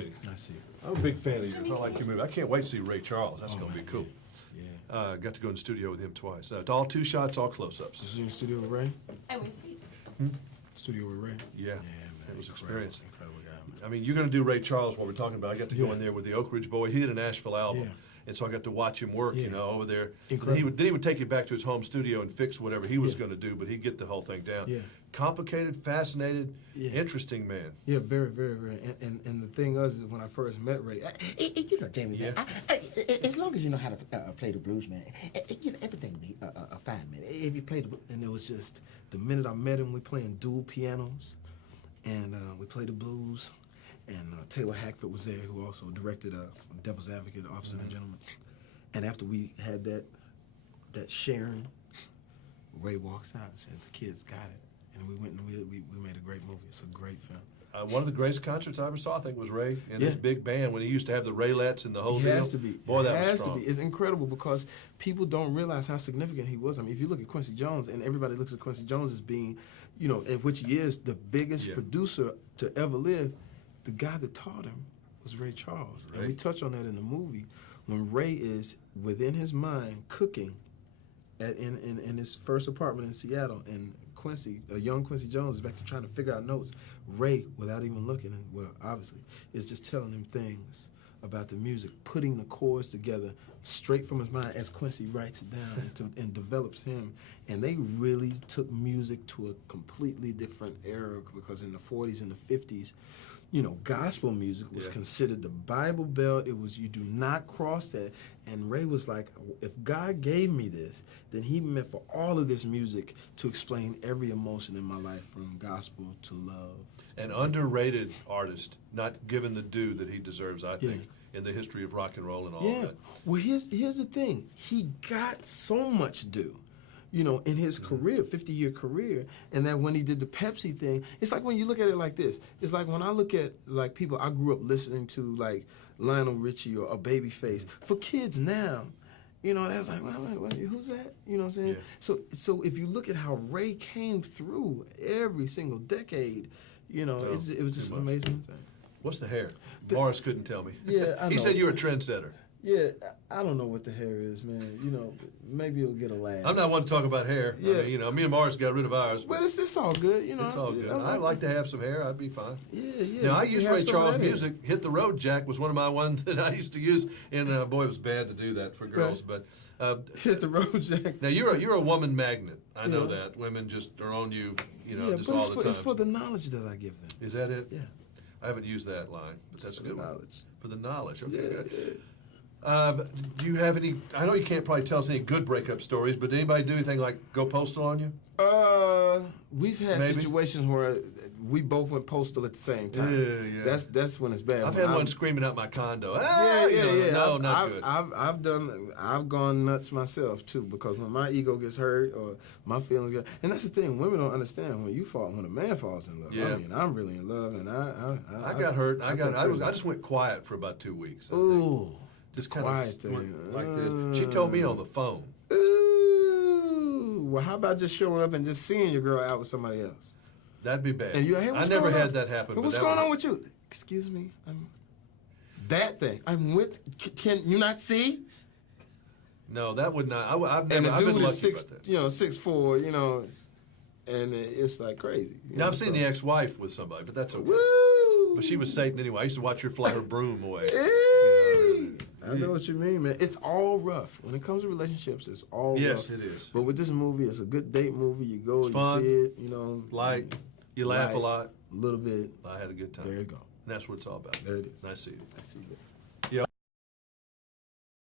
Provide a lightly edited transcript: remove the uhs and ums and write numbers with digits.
I see. I'm a big fan of yours. I like your movie. I can't wait to see Ray Charles. That's going to be cool. Yeah. Got to go in the studio with him twice. All 2 shots, all close-ups. Was you in the studio with Ray? I was sweet. Studio with Ray? Yeah. Man. It was experience. Incredible guy, man. I mean, you're going to do Ray Charles, what we're talking about. I got to go in there with the Oak Ridge Boy. He had a Nashville album. Yeah. And so I got to watch him work, you know, over there. Incredible. Then he would take you back to his home studio and fix whatever he was going to do, but he'd get the whole thing down. Yeah. Complicated, fascinated, interesting man. Yeah, very, very, very. And the thing is when I first met Ray, You know, Jamie, man, as long as you know how to play the blues, man, you know, everything will be fine, man. If you play the blues. and it was just the minute I met him, we playing dual pianos, and we played the blues, and Taylor Hackford was there, who also directed Devil's Advocate, Officer and Gentleman. And after we had that sharing, Ray walks out and said, "The kids got it," and we went and we made a great movie. It's a great film. One of the greatest concerts I ever saw, I think, was Ray and his big band when he used to have the Raelettes and the whole deal. It has to be. Boy, that was has strong. to be. It's incredible because people don't realize how significant he was. I mean, if you look at Quincy Jones, and everybody looks at Quincy Jones as being, you know, and which he is the biggest producer to ever live, the guy that taught him was Ray Charles. And we touch on that in the movie when Ray is within his mind cooking in his first apartment in Seattle, and Quincy, a young Quincy Jones, is back to trying to figure out notes. Ray, without even looking, and well, obviously, is just telling him things about the music, putting the chords together straight from his mind as Quincy writes it down and develops him. And they really took music to a completely different era, because in the 40s and the 50s, you know, gospel music was considered the Bible Belt. It was, you do not cross that. And Ray was like, if God gave me this, then he meant for all of this music to explain every emotion in my life, from gospel to love. An underrated artist, not given the due that he deserves, I think, in the history of rock and roll and all of that. Well, here's the thing. He got so much due, you know, in his career, 50-year career, and that when he did the Pepsi thing, it's like when you look at it like this. It's like when I look at, like, people I grew up listening to, like Lionel Richie or Babyface. For kids now, you know, that's like, who's that? You know what I'm saying? Yeah. So if you look at how Ray came through every single decade, you know, it was just an amazing thing. What's the hair? Morris couldn't tell me. Yeah, I know. He said you're a trendsetter. Yeah, I don't know what the hair is, man. You know, maybe it'll get a laugh. I'm not one to talk about hair. Yeah. I mean, you know, me and Morris got rid of ours. But it's all good, you know. It's all good. I'd like to have some hair. I'd be fine. Yeah. Now, I used Ray Charles music. Hit the Road Jack was one of my ones that I used to use. And, boy, it was bad to do that for girls. Right. But Hit the Road Jack. Now, you're a woman magnet. I know that. Women just are on you, you know, just all the time. It's for the knowledge that I give them. Is that it? Yeah. I haven't used that line, but that's a good one. Knowledge. For the knowledge. Okay, Yeah, good. Do you have any, I know you can't probably tell us any good breakup stories, but did anybody do anything like go postal on you? We've had situations where we both went postal at the same time. Yeah. That's when it's bad. I've had one screaming out my condo. Yeah. No, not good. I've gone nuts myself too, because when my ego gets hurt or my feelings get, and that's the thing, women don't understand when a man falls in love. Yeah. I mean, I'm really in love, and I got hurt. I just went quiet for about 2 weeks. Ooh. Just kind quiet of thing. went like this. She told me on the phone. Ooh. Well, how about just showing up and just seeing your girl out with somebody else? That'd be bad. And you, hey, I never had that happen. What's going on with you? Excuse me. That thing. I'm with. Can you not see? No, that would not. I've And never. the I've dude been is lucky about that. 6'4", you know, and it's like crazy. Now, I've seen the ex-wife with somebody, but that's okay. Woo! But she was Satan anyway. I used to watch her fly her broom away. I know what you mean, man. It's all rough. When it comes to relationships, it's all rough. Yes, it is. But with this movie, it's a good date movie. You go, It's fun. you see it, you know. Light. You laugh a lot. A little bit. I had a good time. There you go. And that's what it's all about. There it is. Nice to see you. I see you.